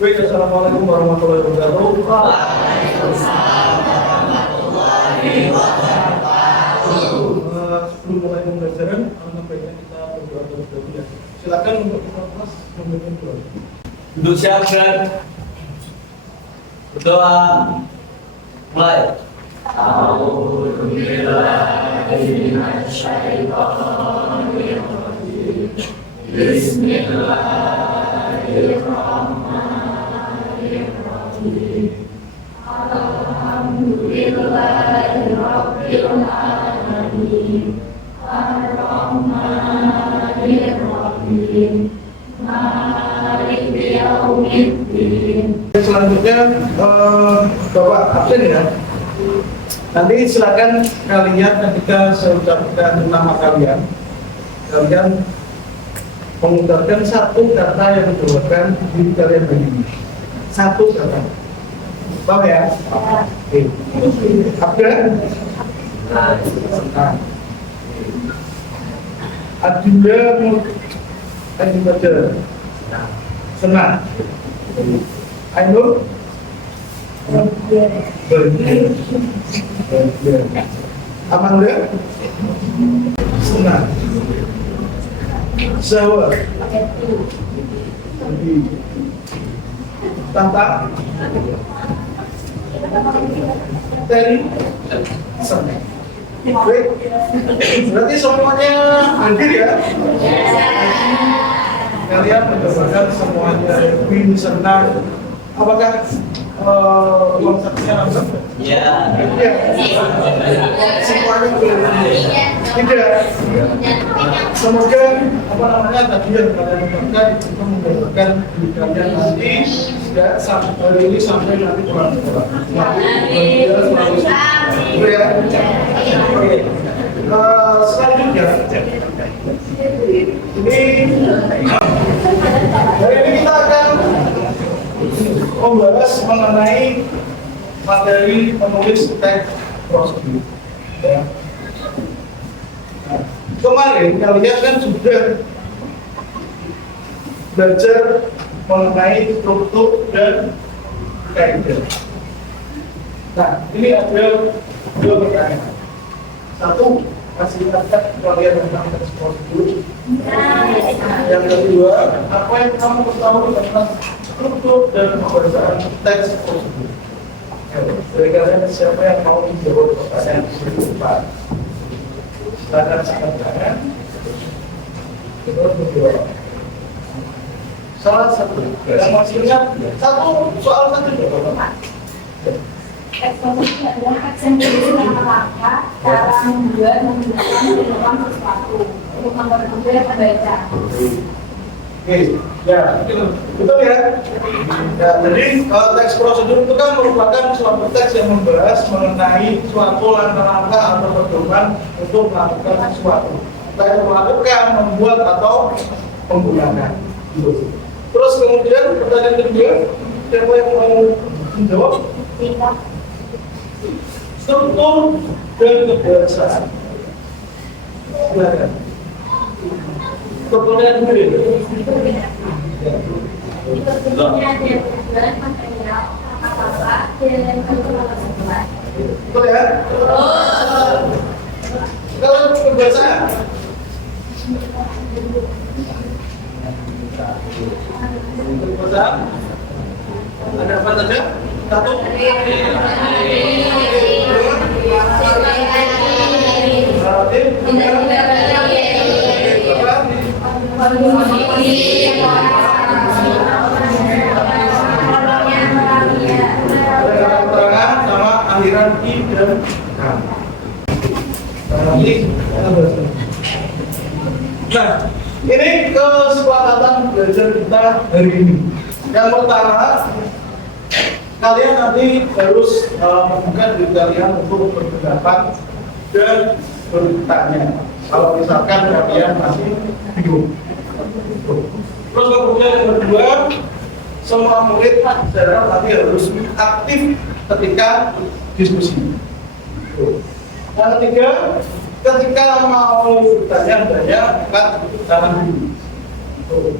Baik, assalamualaikum warahmatullahi wabarakatuh. Sebelum mulai pembelajaran, alangkah baiknya kita berdoa terlebih dahulu. Silakan untuk kita kelas memberikan doa. Duduk siap dan berdoa. Mulai. Bismillahirrahmanirrahim. Alhamdulillahirabbil alamin. Ar-Rahmanir-Rahim. Maliki yaumiddin. Selanjutnya, Bapak absen ya. Nanti silakan kalian ketika saya ucapkan nama kalian mengucapkan satu kata yang dikeluarkan di kalian ini. Satu kata. Paham ya? Oke. Absen? Senang. Adinda aja. Senang. Ainul? Amanda? Senang. Zawa? Tanta? Teri? Senang. Baik. Berarti semuanya hadir ya? Kalian mencobakan semuanya lebih senang. Apakah uang saksinya langsung? Ya. Iya. Semuanya tidak. Semoga tadi yang kalian lakukan itu membuatkan diri kalian nanti tidak sampai hari ini sampai nanti pulang sekolah. Ya. Oke. Selanjutnya hari ini kita akan membahas mengenai materi menulis teks prosedur. Ya. Kemarin kalian kan sudah belajar mengenai struktur dan kaidah. Nah, ini ada dua pertanyaan. Satu, kasih kata kalian tentang teks prosedur. Yang kedua, apa yang kamu ketahui tentang struktur dan pembacaan teks prosedur? Dari kalian siapa yang mau menjawab pertanyaan berikut? Silakan angkat tangan. Kita berdoa. Salah satu yang masih ingat satu soal saja Bapak. Teks prosedur adalah kajian tulis langkah-langkah cara membuat menggunakan sesuatu untuk mempermudah pembaca. Oke, ya, betul ya. Ya, jadi teks prosedur itu kan merupakan suatu teks yang membahas mengenai suatu langkah-langkah atau pedoman untuk melakukan sesuatu. Baik melakukan, membuat atau menggunakan. Terus kemudian pertanyaan kedua, siapa yang mau menjawab? Struktur dan kebahasaan. Silakan. Pertanyaan kedua. Betul ya? Kalau kebahasaan ada apa saja? Satu. Keterangan sama aliran I dan K. Nah, ini kesepakatan belajar kita hari ini. Yang pertama, kalian nanti harus membuka diri kalian untuk berpendapat dan bertanya. Kalau misalkan kalian masih bingung. Terus kemudian yang kedua, semua murid secara nanti harus aktif ketika diskusi. Yang ketiga, ketika mau bertanya banyak, angkat tangan dulu.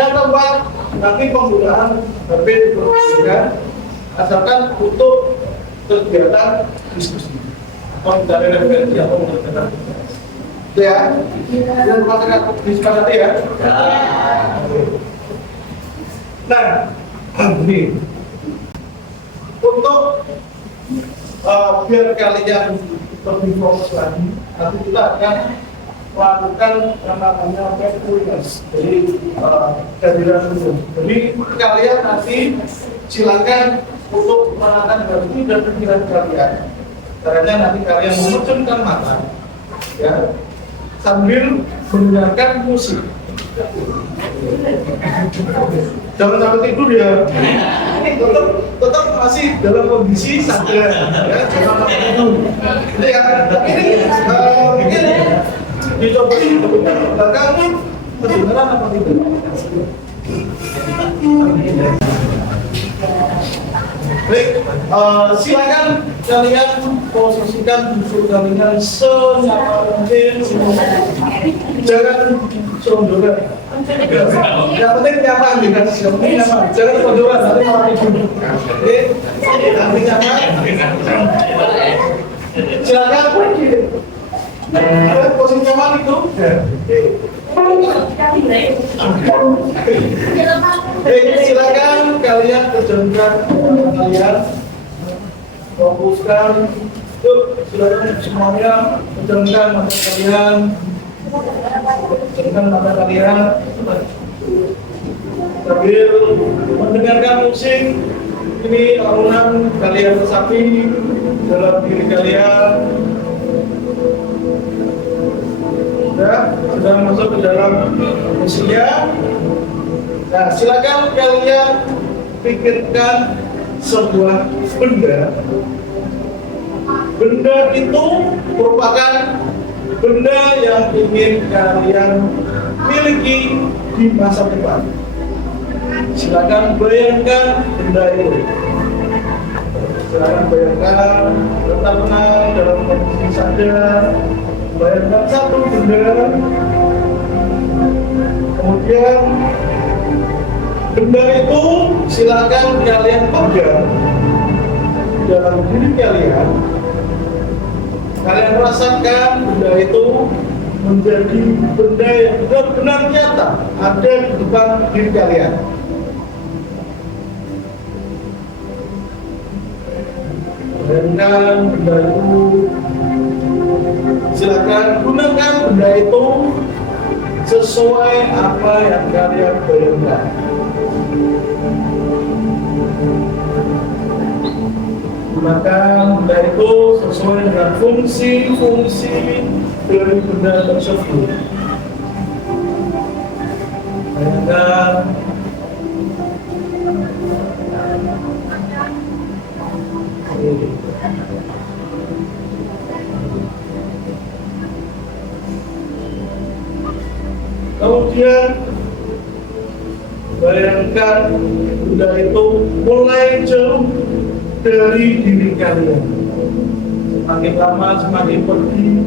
Yang keempat, nanti penggunaan HP diperbolehkan asalkan untuk kegiatan diskusi atau dari referensi atau mengerjakan itu ya. Dan masyarakat disepakati ya. Nah, ini untuk biar kalian lebih fokus lagi, nanti kita akan melakukan yang namanya mindfulness, jadi kehadiran umum. Jadi kalian nanti silakan untuk menenangkan hati dan pikiran kalian. Caranya nanti kalian memejamkan mata, ya, sambil mendengarkan musik. Jangan sampai tidur ya. Tetap masih dalam kondisi sadar, ya, jangan sampai tidur. Itu ya. Ini mungkin dicoba di belakang kedengaran apa tidak? Baik, silakan kalian posisikan tubuh kalian senyaman mungkin. Jangan selonjoran. Yang penting nyaman dengan nyaman. Jangan selonjoran, nanti malah tidur. Oke, nanti nyaman. Silakan. Posisi nyaman itu. Silakan kalian pejamkan kalian, fokuskan. Yuk, silakan semuanya pejamkan mata kalian. Pejamkan mata kalian. Sambil mendengarkan musik. Ini alunan kalian resapi dalam diri kalian. Sudah masuk ke dalam musiknya. Nah, silakan kalian pikirkan sebuah benda. Benda itu merupakan benda yang ingin kalian miliki di masa depan. Silakan bayangkan benda itu. Silakan bayangkan, tetap tenang dalam kondisi sadar. Bayangkan satu benda, kemudian benda itu silakan kalian pegang dalam diri kalian. Kalian rasakan benda itu menjadi benda yang benar-benar nyata ada di depan diri kalian. Bayangkan benda itu. Silakan gunakan benda itu sesuai apa yang kalian bayangkan. Gunakan benda itu sesuai dengan fungsi-fungsi dari benda tersebut. Bayangkan kemudian bayangkan benda itu mulai jauh dari diri kalian. Semakin lama semakin pergi.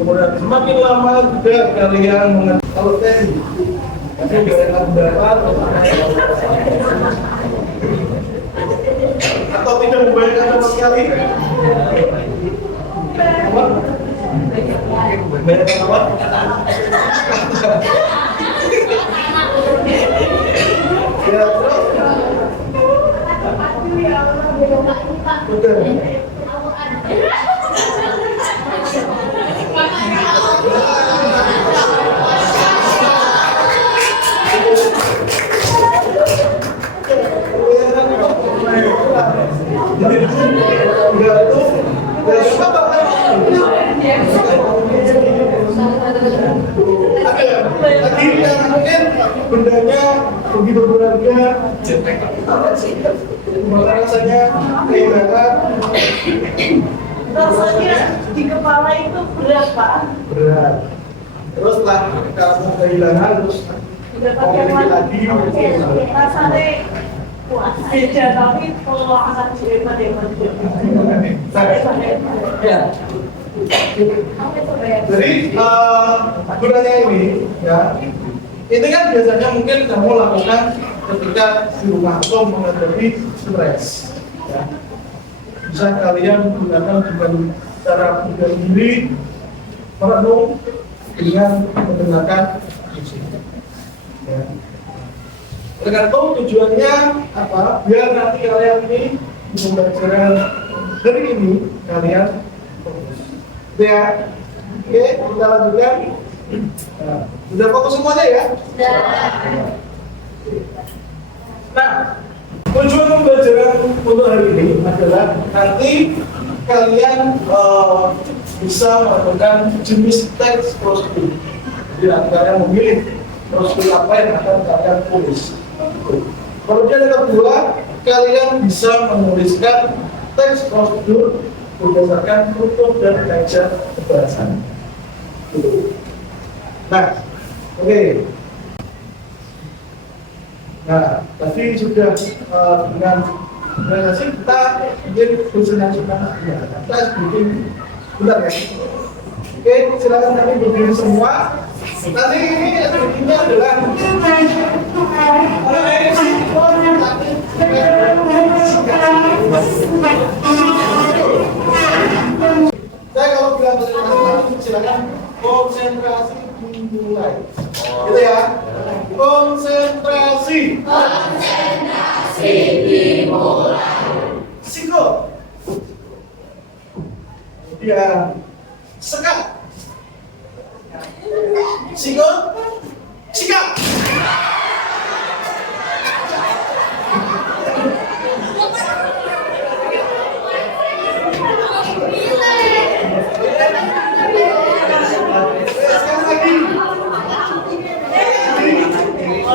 Kemudian semakin lama juga kalian mengenal kalau tadi bayangkan darat atau tidak membayangkan sama sekali. Apa? Bayangkan apa? Ya, terus? Betul. Lagi yang mungkin bendanya begitu berharga, maka rasanya kehilangan. Rasanya di kepala itu berat, Pak. Berat. Terus setelah kamu kehilangan terus Bagaimana lagi? Rasanya beda, tapi kalau akan hebat. ya. Jadi gunanya ini ya, ini kan biasanya mungkin kamu lakukan ketika di rumah atau menghadapi stres. Ya. Bisa kalian gunakan dengan cara berdiri diri, merenung dengan mendengarkan musik. Ya. Tergantung tujuannya apa, biar nanti kalian ini di pembelajaran hari ini kalian fokus. Ya, oke, kita lanjutkan. Nah, sudah fokus semuanya ya? Nah, tujuan pembelajaran untuk hari ini adalah nanti kalian bisa melakukan jenis teks prosedur. Jadi nanti kalian memilih prosedur apa yang akan kalian tulis. Kemudian yang kedua, kalian bisa menuliskan teks prosedur berdasarkan tutur dan kaedah pembahasan. Nah, oke. Nah, tadi sudah dengan organisasi kita bikin bersenang-senang. Kita bikin benar ya. Oke, silakan kami berdiri semua. Nanti ini aktivitasnya adalah saya kalau bilang konsentrasi, silakan konsentrasi dimulai. Gitu ya. Konsentrasi. Konsentrasi dimulai. Sikap. Kemudian sekat. Sikap. Sikap.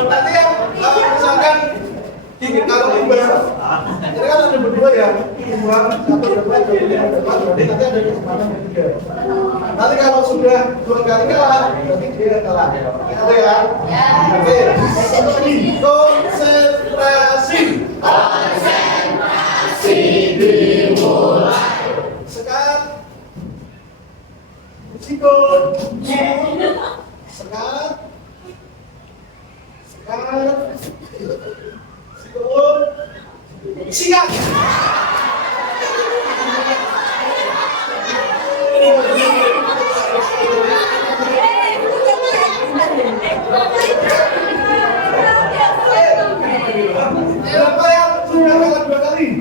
Nanti yang misalkan kalau timbang, ini kan ada berdua ya, timbang satu depan, berarti nanti ada kesempatan ketiga. Nanti kalau sudah dua kali kalah, berarti dia kalah. Itu ya. Oke. Konsentrasi. Konsentrasi dimulai. Sekat. Sikut. Sekat. Siap. Siapa yang sudah kalah dua kali?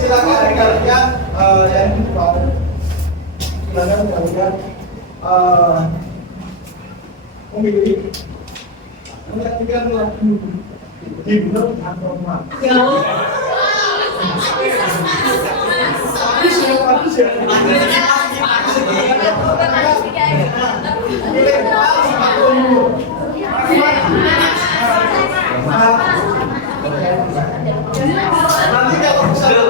Silakan kalian yang silakan kalian memilih menyaksikan lagu himne atau mat. Nanti kalau misalnya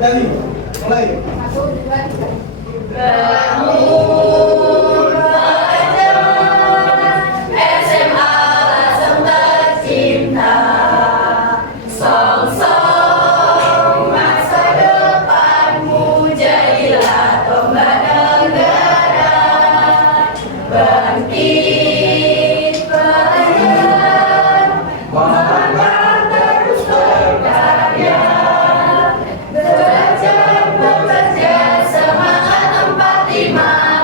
dari mulai. Bekerja, semangat 45.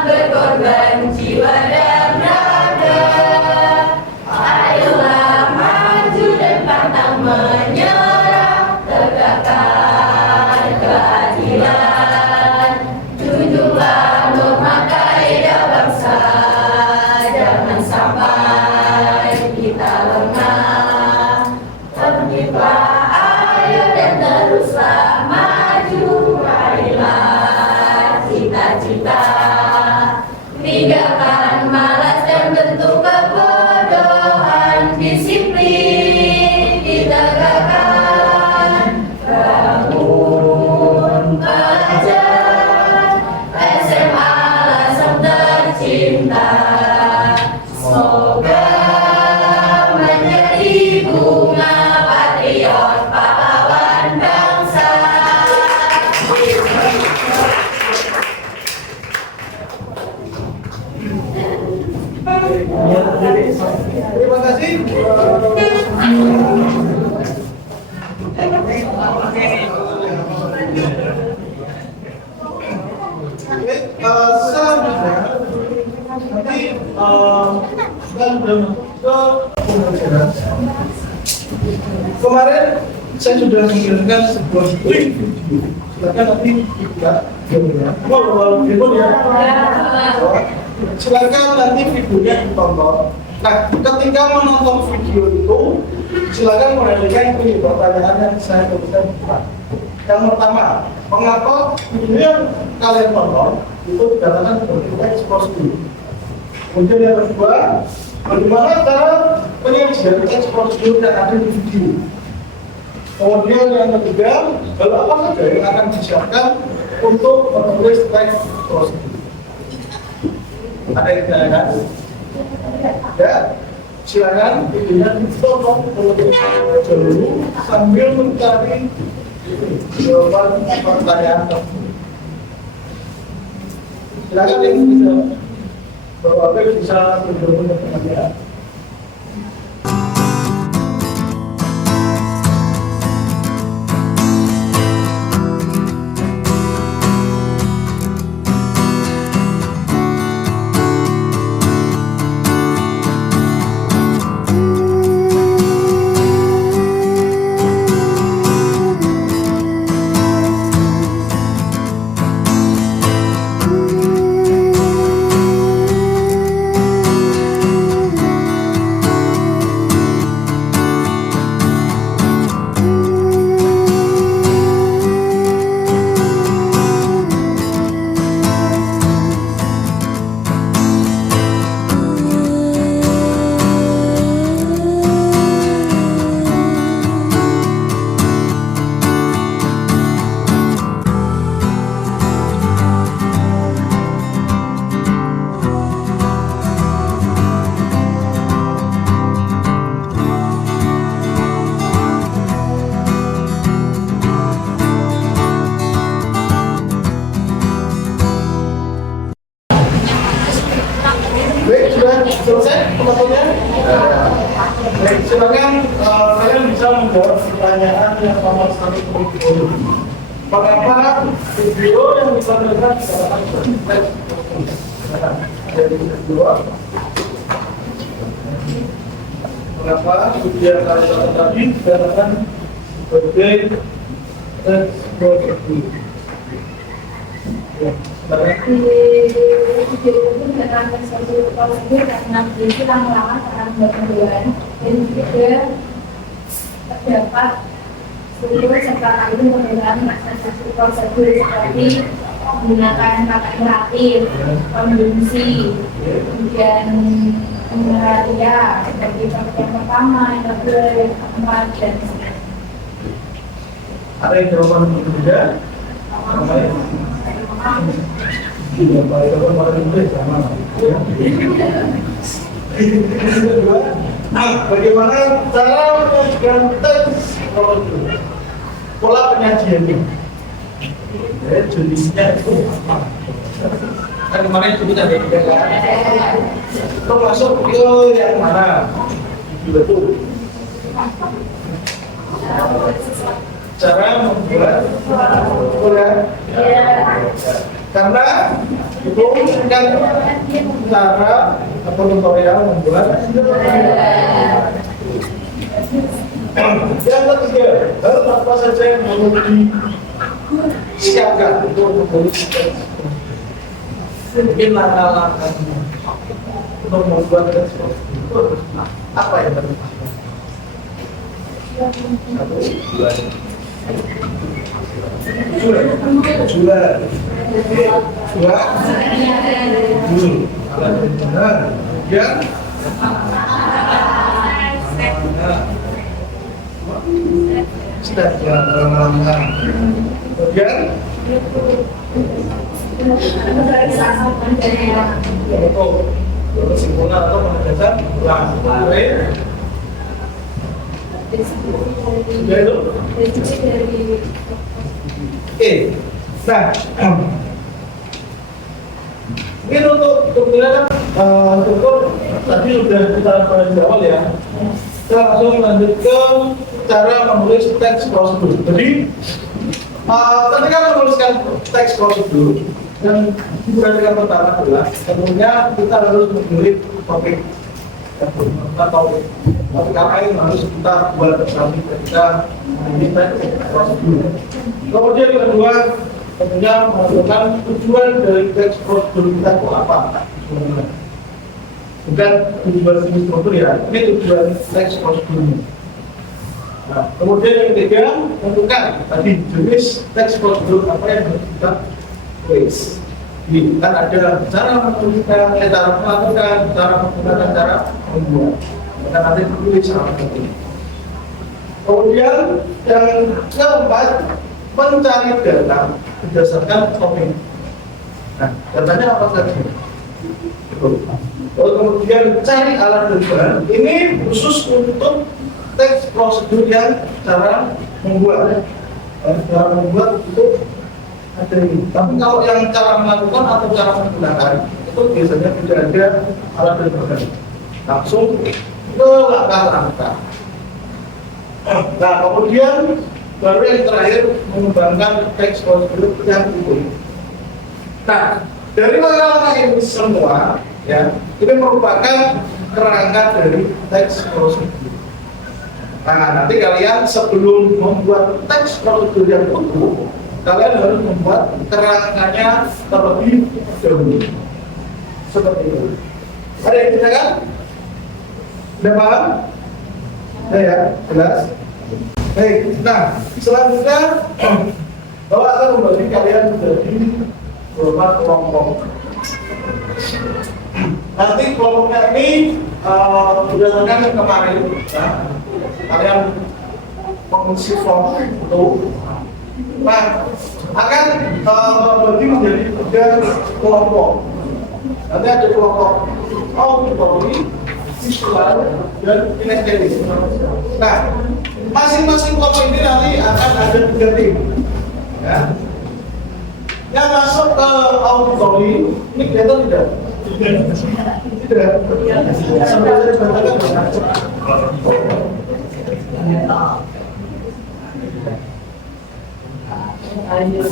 dan disiplin ditegakkan. Bangun pelajar SMA langsung tercinta. Semoga menjadi bunga patriot pahlawan bangsa. Terima kasih. Oke, selanjutnya nanti kita sudah masuk ke pembelajaran. Kemarin saya sudah mengirimkan sebuah link video. Silakan nanti kita ya. Silakan nanti videonya ditonton. Nah, ketika menonton video itu, silakan perhatikan ini pertanyaan yang saya tuliskan. Yang pertama, mengapa video yang kalian tonton itu dikatakan sebagai expose dulu? Kemudian yang kedua, bagaimana cara penyajian expose dulu yang ada di video? Kemudian yang ketiga, lalu apa saja yang akan disiapkan untuk menulis teks expose dulu? Ada yang ditanyakan? Ya, silakan videonya ditonton terlebih dahulu sambil mencari jawaban pertanyaan tersebut. Silakan yang bisa Bapak bisa bergabung dengan saya. Baik, sudah selesai penontonnya? Baik, silakan kalian bisa menjawab pertanyaan yang nomor 1 dulu. Mengapa video yang ditampilkan dikatakan sebagai teks? Jadi kedua, mengapa video yang kalian tonton tadi dikatakan sebagai teks produksi? Di video itu dikatakan sesuatu prosedur karena berisi lama-lama karena berkeduaan dan juga terdapat struktur serta kali penggunaan sesuatu prosedur seperti menggunakan kata imperatif, konjungsi, kemudian imperatia seperti yang pertama, yang kedua, yang keempat, dan seterusnya. Ada yang jawaban berbeda? Iya, Pak, itu kan orang Inggris sama. Kedua, bagaimana cara menyajikan teks produksi? Pola penyajiannya. Jenisnya itu apa? Kan kemarin itu kita ada tiga kan? Itu masuk ke yang mana? Betul. Cara membuat pola. Karena itu kan cara atau tutorial membuat. Yang ketiga, hal apa saja yang perlu disiapkan untuk menulis teks? Mungkin langkah-langkah untuk membuat teks itu apa yang perlu? Jual. stepnya langkah. Kemudian untuk kesimpulan atau penegasan langkah. Sudah itu? Oke. Nah, ini untuk kemudian struktur tadi sudah kita bahas di awal ya. Kita langsung lanjut ke cara menulis teks prosedur. Jadi ketika menuliskan teks prosedur yang diperhatikan pertama adalah tentunya kita harus memilih topik atau topik apa yang harus kita buat nanti ketika memilih teks prosedur. Kemudian yang kedua tentunya menentukan tujuan dari teks prosedur kita itu apa. Bukan tujuan struktur ya, ini tujuan teks prosedurnya. Nah, kemudian yang ketiga tentukan tadi jenis teks prosedur apa yang harus kita tulis. Ini kan ada cara menuliskan, cara melakukan, cara menggunakan, cara membuat. Kita nanti tulis sama seperti ini. Kemudian yang keempat mencari data berdasarkan topik. Nah, datanya apa saja? Kemudian cari alat dan bahan. Ini khusus untuk teks prosedur yang cara membuat. Cara membuat itu ada ini. Tapi kalau yang cara melakukan atau cara menggunakan itu biasanya tidak ada alat dan bahan. Langsung ke langkah-langkah. Nah, kemudian baru yang terakhir mengembangkan teks prosedur yang itu. Nah, dari langkah-langkah ini semua, ya, ini merupakan kerangka dari teks prosedur. Nah, nanti kalian sebelum membuat teks prosedur yang utuh, kalian harus membuat kerangkanya terlebih dahulu. Seperti itu. Ada yang ditanyakan? Sudah paham? Ya, jelas. Baik, nah selanjutnya bahwa akan membagi kalian menjadi beberapa kelompok. Nanti kelompoknya ini berdasarkan kemarin, nah, kalian mengisi form itu. Nah, akan membagi menjadi 3 kelompok. Nanti ada kelompok auditory, visual, dan kinestetik. Nah, masing-masing kelompok ini nanti akan ada 3 tim. Ya. Yang masuk ke auditory, ini kelihatan tidak? Tidak. Sampai saya dibacakan.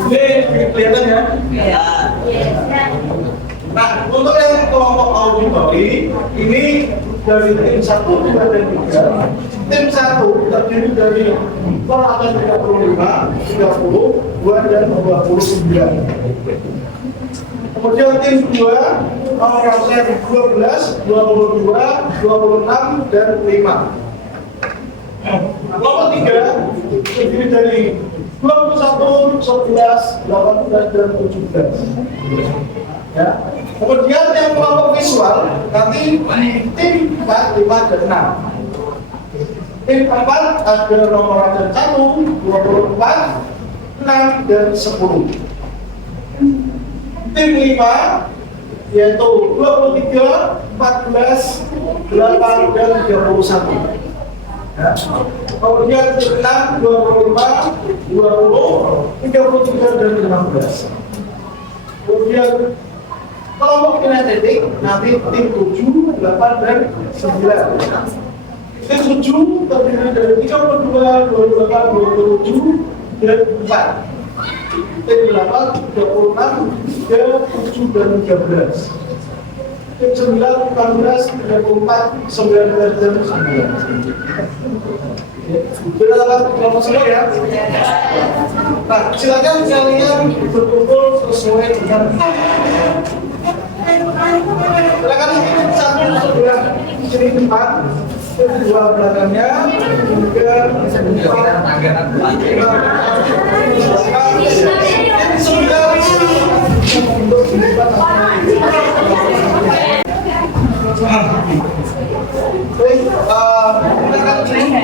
Ini kelihatan ya? Nah, untuk yang kelompok auditory, ini dari tim 1, 2, dan 3. Tim 1 terdiri dari peralatan 35, 30, 2, dan 29. Kemudian tim 2, nomornya 12, 22, 26, dan 5. Kelompok 3 terdiri dari 21, 11, 18, dan 17. Ya. Kemudian yang kelompok visual nanti di tim 4, 5, dan 6. Tim 4 ada nomor rangkaian 1, 24, 6, dan 10. Tim 5 yaitu 23, 14, 8, dan 31. Ya. Kemudian tim 6, 25, 20, 33, dan 15. Kemudian kelompok kinestetik nanti tim 7, 8, dan 9. Tim 7 terdiri dari 32, 28, 27, dan 4. Tim 8, 36, 7, dan 13. Tim 9, 14, 34, 19, dan 9. Sudah dapat kelompok semua ya? Nah, silakan kalian berkumpul sesuai dengan silakan satu sebelah sini depan, kedua belakangnya, tiga baik, kita akan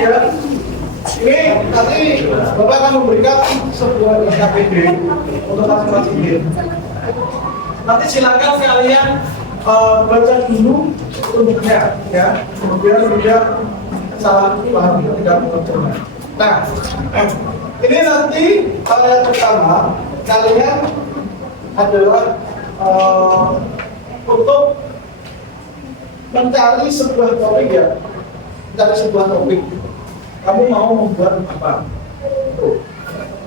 ya. Ini nanti Bapak akan memberikan sebuah SKPD untuk masing-masing game. Nanti silakan kalian baca dulu untuknya, ya. Kemudian tidak salah paham ketika mengerjakan. Nah, ini nanti yang pertama kalian adalah untuk mencari sebuah topik, ya. Mencari sebuah topik. Kamu mau membuat apa?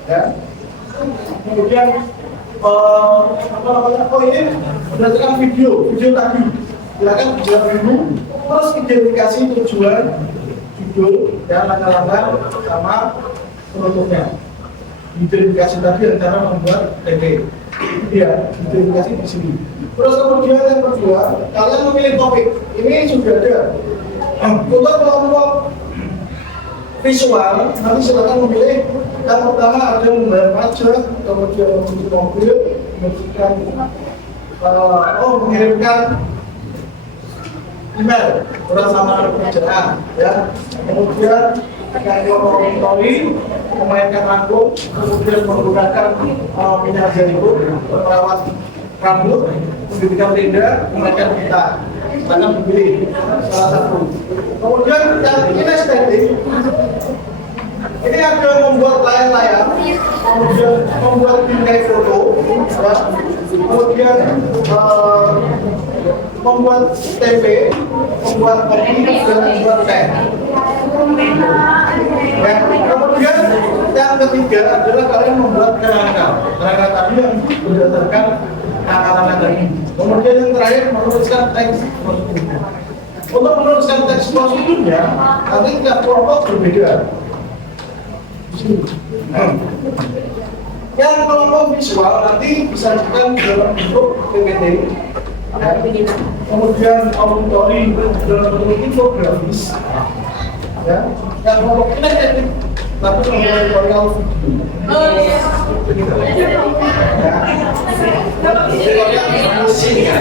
Ya. Kemudian apa namanya? Oh, ini berdasarkan video tadi. Silakan buat dulu, terus identifikasi tujuan, judul, dan langkah-langkah sama penutupnya. Identifikasi tadi dan cara membuat TP. Ya, identifikasi di sini. Terus kemudian yang kedua, kalian memilih topik. Ini sudah ada. Untuk kelompok visual, nanti silakan memilih. Yang pertama ada membayar pajak, kemudian mencuci mobil, mengirimkan email bersama pekerjaan, ya. Kemudian yang monitoring, memainkan rangkum, kemudian menggunakan minyak zaitun, merawat rambut, pendidikan lidah, memainkan gitar. Silakan memilih salah satu. Kemudian yang kinestetik, ini ada membuat layar-layar, kemudian membuat bingkai foto, ya. Kemudian membuat TP, membuat kopi, dan membuat teh. Ya. Kemudian yang ketiga adalah kalian membuat kerangka tadi yang berdasarkan angka-angka tadi. Kemudian yang terakhir menuliskan teks prosedurnya. Untuk menuliskan teks prosedurnya, nanti tiap kelompok berbeda. Yang kelompok visual nanti disajikan dalam bentuk PPT, kemudian auditori dalam bentuk infografis, ya. Yang kelompok kinestetik tapi membuat tutorial video. Itu yang pasti ya.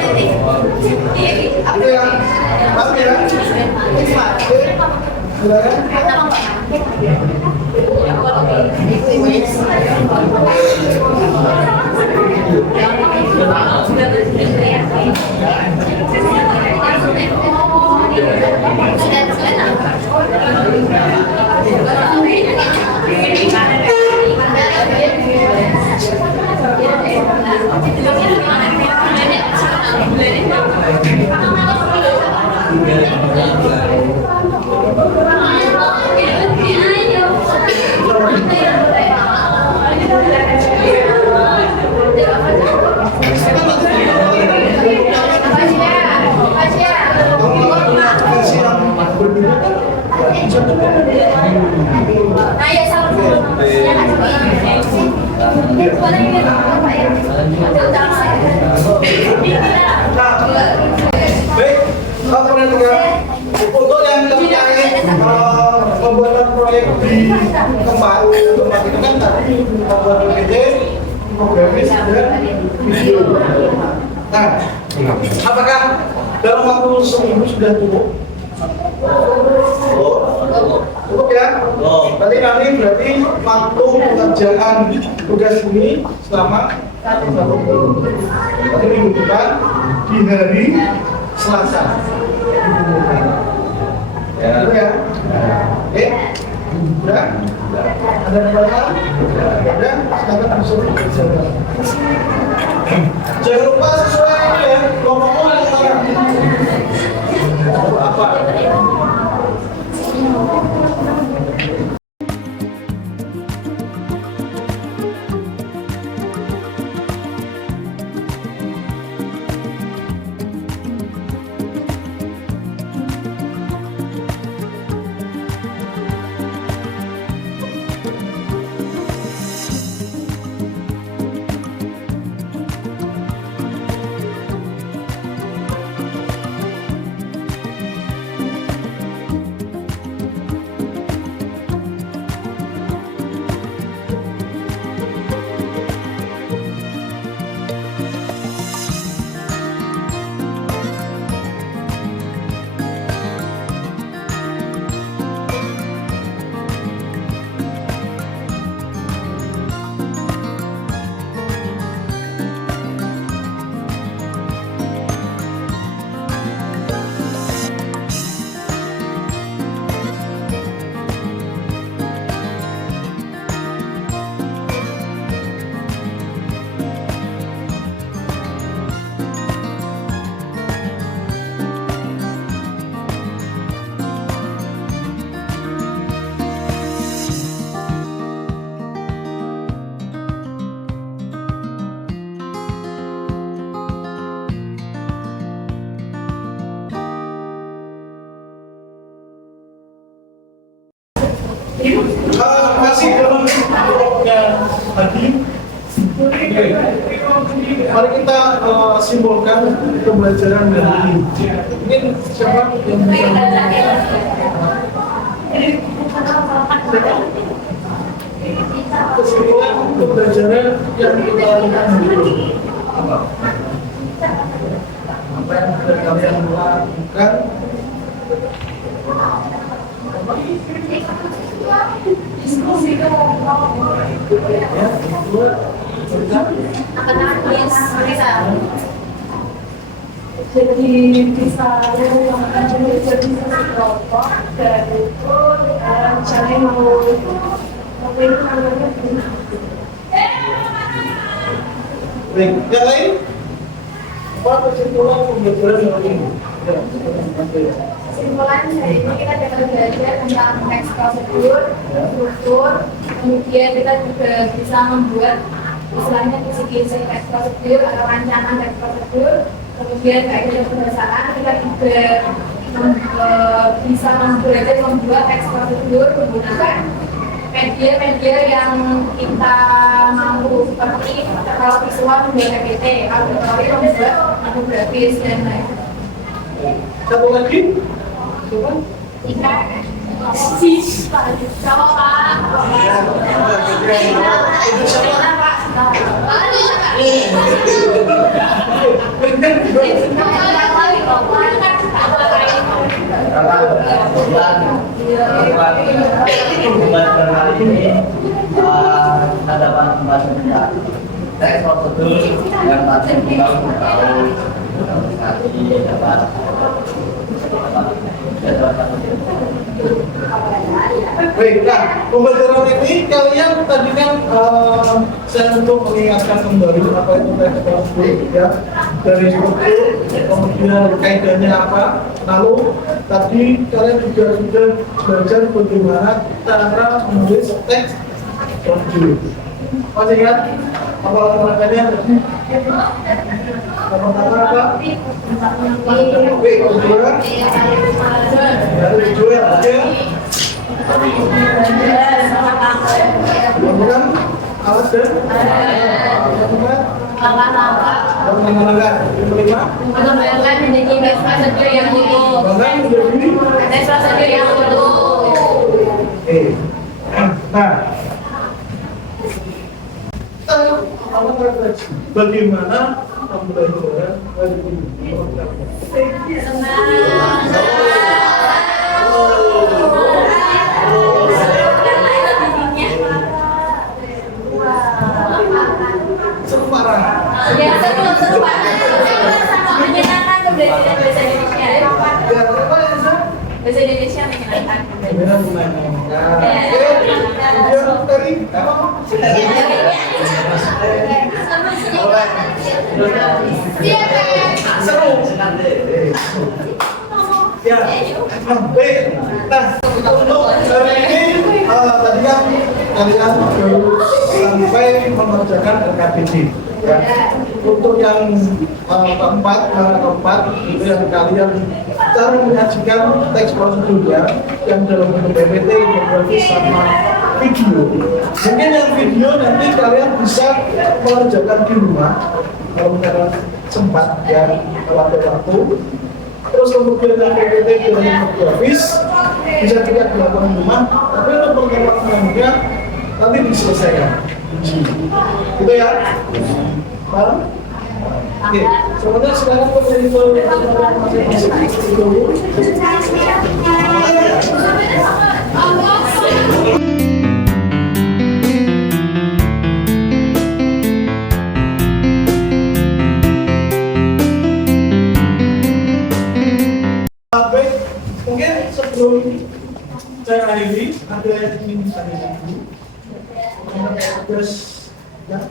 Untuk yang terkait pembuatan proyek di tempat itu kan tadi membuat PPT, infografis dan video. Nah, apakah dalam waktu seminggu sudah cukup? Cukup ya? Nanti berarti waktu pekerjaan tugas ini selama 1 minggu depan di hari Selasa. Ya. Oke. Udah? Ada pertanyaan? Udah? Silakan disuruh berjalan. Jangan lupa sesuai ini ya. Ngomong-ngomong apa? Masih dalam bloknya tadi. Oke. Mari kita simbolkan pembelajaran dari ini. Mungkin siapa yang bisa kesimpulan pembelajaran yang kita lakukan dulu. Apa yang sudah kalian lakukan? Ya, kedua, jadi bisa melakukan belajar bisa kelompok dan itu misalnya mau itu namanya baik, yang lain? Apa kesimpulan pembelajaran hari ini? Ya, kesimpulan hari ini kita dapat belajar tentang teks prosedur, struktur, kemudian kita juga bisa membuat istilahnya kisi-kisi teks prosedur atau rancangan teks prosedur, kemudian kaidah pembahasan kita juga bisa belajar membuat teks prosedur menggunakan media-media yang kita mampu seperti kalau visual membuat PPT, auditori membuat infografis dan lain-lain. Satu lagi? Coba. Jika kalau Pak, Itu siapa? Kali ini kita dapat membahas tentang teks prosedur yang tadi kita tahu dapat Baik, nah pembelajaran ini kalian tadi kan saya untuk mengingatkan kembali apa itu teks prosedur ya, dari struktur, kemudian kaidahnya apa. Lalu tadi kalian juga sudah belajar bagaimana cara menulis teks prosedur. Masih ingat apa langkahnya tadi? Pertama apa? B, kedua, dari dua ya. Kemudian alas dan langkah-langkah. Yang kelima, mengembangkan menjadi teks prosedur yang utuh. bahkan menjadi Teks prosedur yang utuh. Nah, bagaimana pembelajaran hari ini? Seru parah. Ya, seru banget. Sama menyenangkan pembelajaran bahasa Indonesia. Ya, apa yang saya? Bahasa Indonesia menyenangkan. Benar menyenangkan. Dia tadi apa? Seru. Ya, baik. Nah, untuk hari ini tadi kan kalian baru sampai mengerjakan RKBD. Ya. Untuk yang keempat itu yang kalian cara menyajikan teks prosedurnya yang dalam bentuk PPT, infografis sama video. Mungkin yang video nanti kalian bisa mengerjakan di rumah kalau kalian sempat ya kalau ada waktu. Terus kemudian yang PPT dan infografis bisa juga dilakukan di rumah. Tapi untuk pertemuan-pertemuannya nanti diselesaikan. Gitu ya. Paham? Oke, sebenarnya silakan kembali ke masing-masing dulu. Baik, mungkin sebelum saya akhiri ada yang ingin disampaikan dulu. Terus, ya.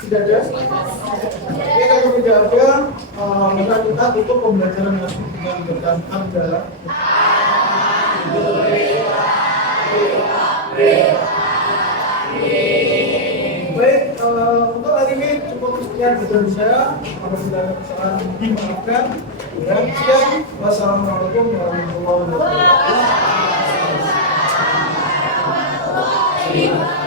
Tidak ada? Oke, kalau tidak ada, maka kita tutup pembelajaran yang dengan bacaan hamdalah. Baik, untuk hari ini cukup sekian dari saya. Apabila ada kesalahan dimaafkan. Dan sekian, wassalamualaikum warahmatullahi wabarakatuh. warahmatullahi wabarakatuh.